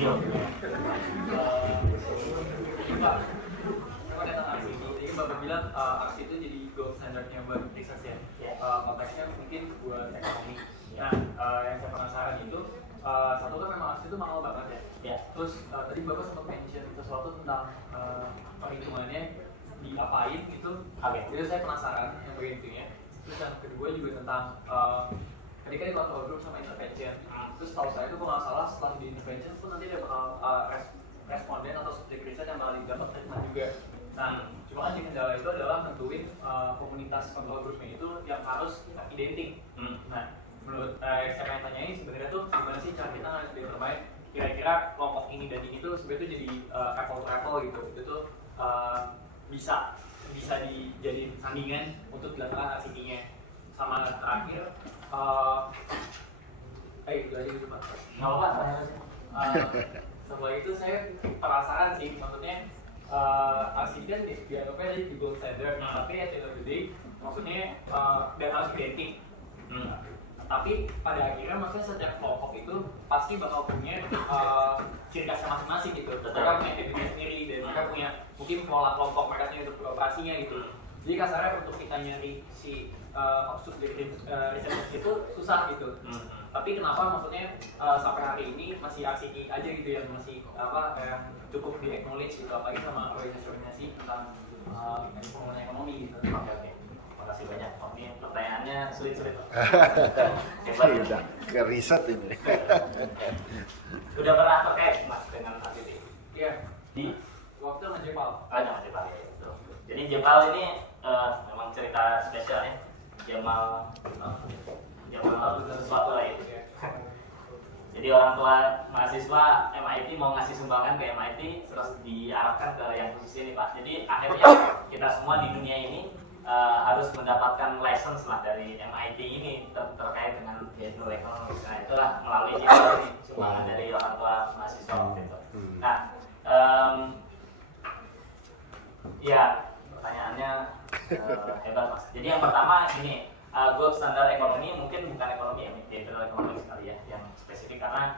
Iya. Pak, memang tentang aksi ini. Jadi Bapak bilang aksi itu jadi gold standardnya buat Texas ya. Konteksnya mungkin buat ekonomi. Nah, yang saya penasaran itu satu kan memang aksi itu mahal banget ya. Terus tadi Bapak sempat mention sesuatu tentang perhitungannya diapain gitu. Jadi saya penasaran yang berhitungannya. Terus yang kedua juga tentang ketika di control group sama intervention. Terus tahu saya itu kalau nggak salah setelah di intervention pun nanti ada bakal responden atau subjek riset yang malah dapat treatment juga. Nah, cuma kan di kendala itu adalah tentuin komunitas control groupnya itu yang harus identik. Nah, menurut saya pengen tanyain sebenarnya tuh gimana sih cara kita nge-determine kira-kira kelompok ini dan ini tuh sebenarnya tuh jadi apple to apple gitu. Itu tuh bisa dijadiin sandingan untuk dilakukan RCT-nya. Sama terakhir itu aja gitu Pak. Nggak apa-apa. Setelah itu saya penasaran sih, maksudnya RCT kan dianggapnya tadi di gold standard, tapi at the end of the day maksudnya dan harus identik. Tapi pada akhirnya maksudnya setiap kelompok itu pasti bakal punya ciri khasnya masing-masing gitu. Mereka punya habitnya sendiri dan mereka punya mungkin pola kelompok mereka sendiri untuk beroperasinya gitu. Jadi kasarnya untuk kita nyari si subjek riset itu susah gitu. Tapi kenapa maksudnya sampai hari ini masih RCT aja gitu yang masih yang cukup di acknowledge gitu, apalagi sama organisasi tentang pengembangan ekonomi gitu. Oke. Makasih banyak. Ini pertanyaannya sulit-sulit. Udah ke riset ini. Udah pernah terkait Mas dengan RCT? Iya. Di waktu sama Jepal. Sama Jepal ya. Jadi Jepal ini memang cerita spesial ya. Jamal sesuatu lah itu. Jadi orang tua mahasiswa MIT mau ngasih sumbangan ke MIT terus diarahkan ke yang khusus ini Pak. Jadi akhirnya kita semua di dunia ini harus mendapatkan license lah dari MIT ini terkait dengan behavioral economics. Nah itulah melalui sumbangan dari orang tua mahasiswa gitu. Nah ya pertanyaannya hebat Mas. Jadi yang pertama ini gold standar ekonomi mungkin bukan ekonomi ya, behavioral economics sekali ya yang spesifik karena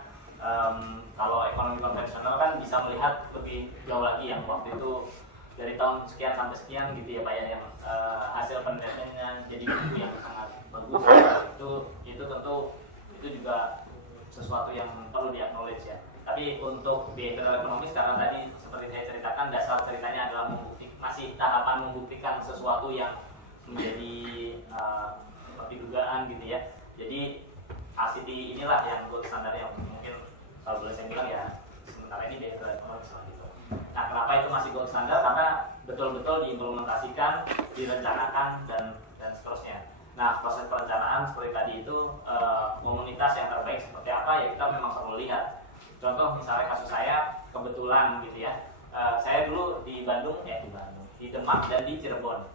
kalau ekonomi konvensional kan bisa melihat lebih jauh lagi yang waktu itu dari tahun sekian sampai sekian gitu ya Pak ya yang hasil penelitiannya jadi buku yang sangat bagus itu tentu itu juga sesuatu yang perlu di-acknowledge ya. Tapi untuk behavioral economics karena tadi seperti saya ceritakan dasar ceritanya adalah masih tahapan membuktikan sesuatu yang menjadi seperti dugaan gitu ya. Jadi RCT inilah yang gold standar yang mungkin kalau boleh saya bilang ya sementara ini behavioral economics gitu. Nah kenapa itu masih gold standar? Karena betul-betul diimplementasikan, direncanakan dan seterusnya. Nah proses perencanaan seperti tadi itu komunitas yang terbaik seperti apa ya kita memang perlu lihat. Contoh misalnya kasus saya kebetulan gitu ya. Saya dulu di Bandung, di Demak dan di Cirebon.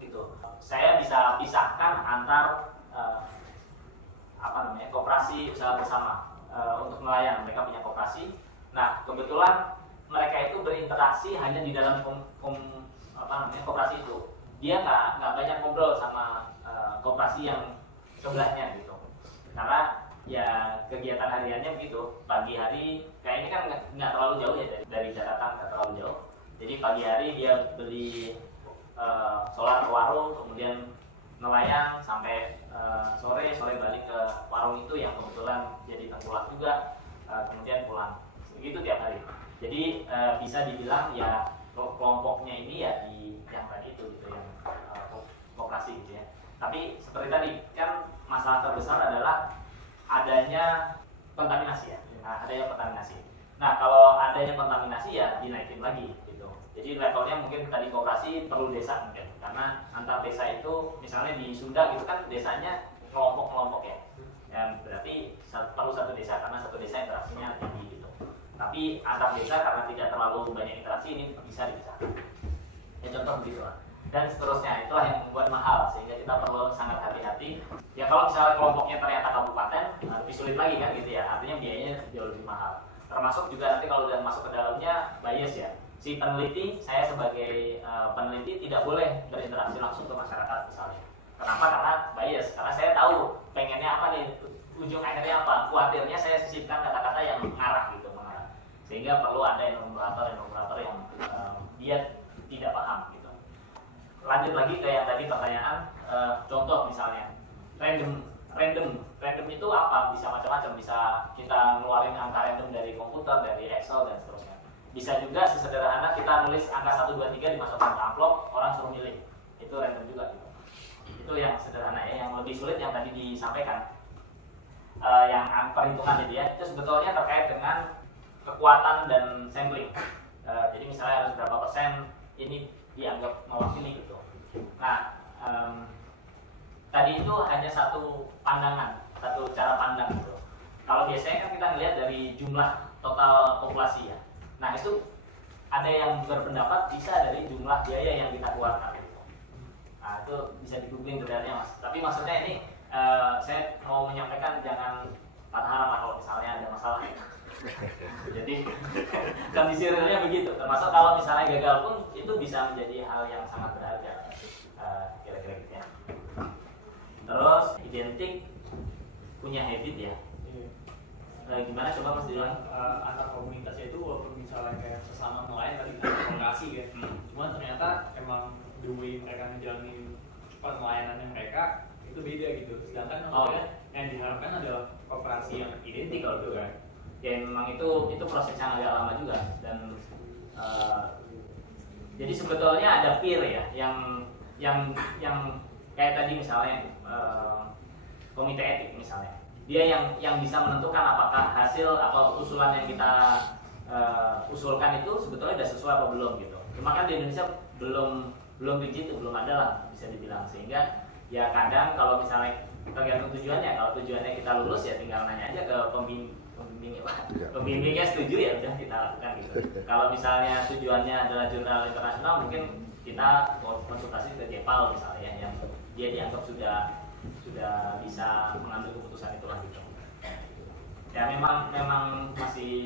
Gitu. Saya bisa pisahkan antar koperasi usaha bersama untuk nelayan. Mereka punya koperasi. Nah, kebetulan mereka itu berinteraksi hanya di dalam koperasi itu. Dia nggak banyak ngobrol sama koperasi yang sebelahnya gitu. Karena ya kegiatan hariannya begitu. Pagi hari kayak ini kan nggak terlalu jauh ya dari Jakarta, nggak terlalu jauh. Jadi pagi hari dia beli solar ke warung, kemudian nelayan sampai sore balik ke warung itu yang kebetulan jadi tengkulak juga, kemudian pulang. Begitu tiap hari. Jadi bisa dibilang ya kelompoknya ini ya di yang tadi itu gitu yang koperasi gitu ya. Tapi seperti tadi kan masalah terbesar adalah adanya kontaminasi ya. Nah, adanya kontaminasi. Nah, kalau adanya kontaminasi ya dinaikin lagi gitu. Jadi levelnya mungkin tadi koperasi perlu desa mungkin. Karena antar desa itu misalnya di Sunda gitu kan desanya kelompok-kelompok ya. Ya berarti perlu satu desa karena satu desa interaksinya tinggi gitu. Tapi antar desa karena tidak terlalu banyak interaksi ini bisa dipisahkan. Ya contoh begitu lah. Dan seterusnya itulah yang membuat mahal sehingga kita perlu sangat hati-hati. Ya kalau misalnya kelompoknya ternyata kabupaten lebih sulit lagi kan gitu ya. Artinya biayanya jauh lebih mahal. Termasuk juga nanti kalau udah masuk ke dalamnya bias ya. Si peneliti, saya sebagai peneliti tidak boleh berinteraksi langsung ke masyarakat misalnya. Kenapa? Karena bias. Karena saya tahu pengennya apa nih, ujung akhirnya apa. Khawatirnya saya sisipkan kata-kata yang mengarah gitu, mengarah. sehingga perlu ada enumerator yang dia tidak paham gitu. Lanjut lagi ke yang tadi pertanyaan, contoh misalnya random itu apa? Bisa macam-macam, bisa kita ngeluarin angka random dari komputer, dari Excel dan seterusnya. Bisa juga sesederhana kita nulis angka 1, 2, 3 dimasukkan ke amplop, orang suruh milih, itu random juga gitu. Itu yang sederhana ya. Yang lebih sulit yang tadi disampaikan, yang perhitungan itu ya, itu sebetulnya terkait dengan kekuatan dan sampling. Jadi misalnya harus berapa persen ini dianggap mewakili gitu. Nah, tadi itu hanya satu pandangan, satu cara pandang gitu. Kalau biasanya kan kita ngelihat dari jumlah total populasi ya. Nah itu ada yang berpendapat bisa dari jumlah biaya yang kita keluarkan gitu. Nah itu bisa di googling sebenarnya mas. Tapi maksudnya ini saya mau menyampaikan jangan patah harapan kalau misalnya ada masalah. Jadi kondisi realnya begitu. Termasuk kalau misalnya gagal pun itu bisa menjadi hal yang sangat berharga. Kira-kira gitu ya. Terus identik punya habit ya. Gimana coba mas diulang? Antar komunitasnya itu walaupun misalnya kayak sesama nelayan tadi kita komunikasi kan, cuman ternyata emang the way mereka menjalani penelayanannya mereka itu beda gitu. Sedangkan yang diharapkan adalah kooperasi yang identik kalau itu kan. Ya memang itu proses yang agak lama juga dan jadi sebetulnya ada peer ya yang kayak tadi misalnya komite etik misalnya, dia yang bisa menentukan apakah hasil atau usulan yang kita usulkan itu sebetulnya sudah sesuai apa belum gitu. Cuma kan di Indonesia belum rigid, belum ada lah bisa dibilang, sehingga ya kadang kalau misalnya tergantung tujuannya. Kalau tujuannya kita lulus ya tinggal nanya aja ke pembimbingnya setuju ya udah kita lakukan gitu. Kalau misalnya tujuannya adalah jurnal internasional, mungkin kita konsultasi ke JPAL misalnya yang dia dianggap sudah bisa mengambil keputusan itulah gitu. Ya memang masih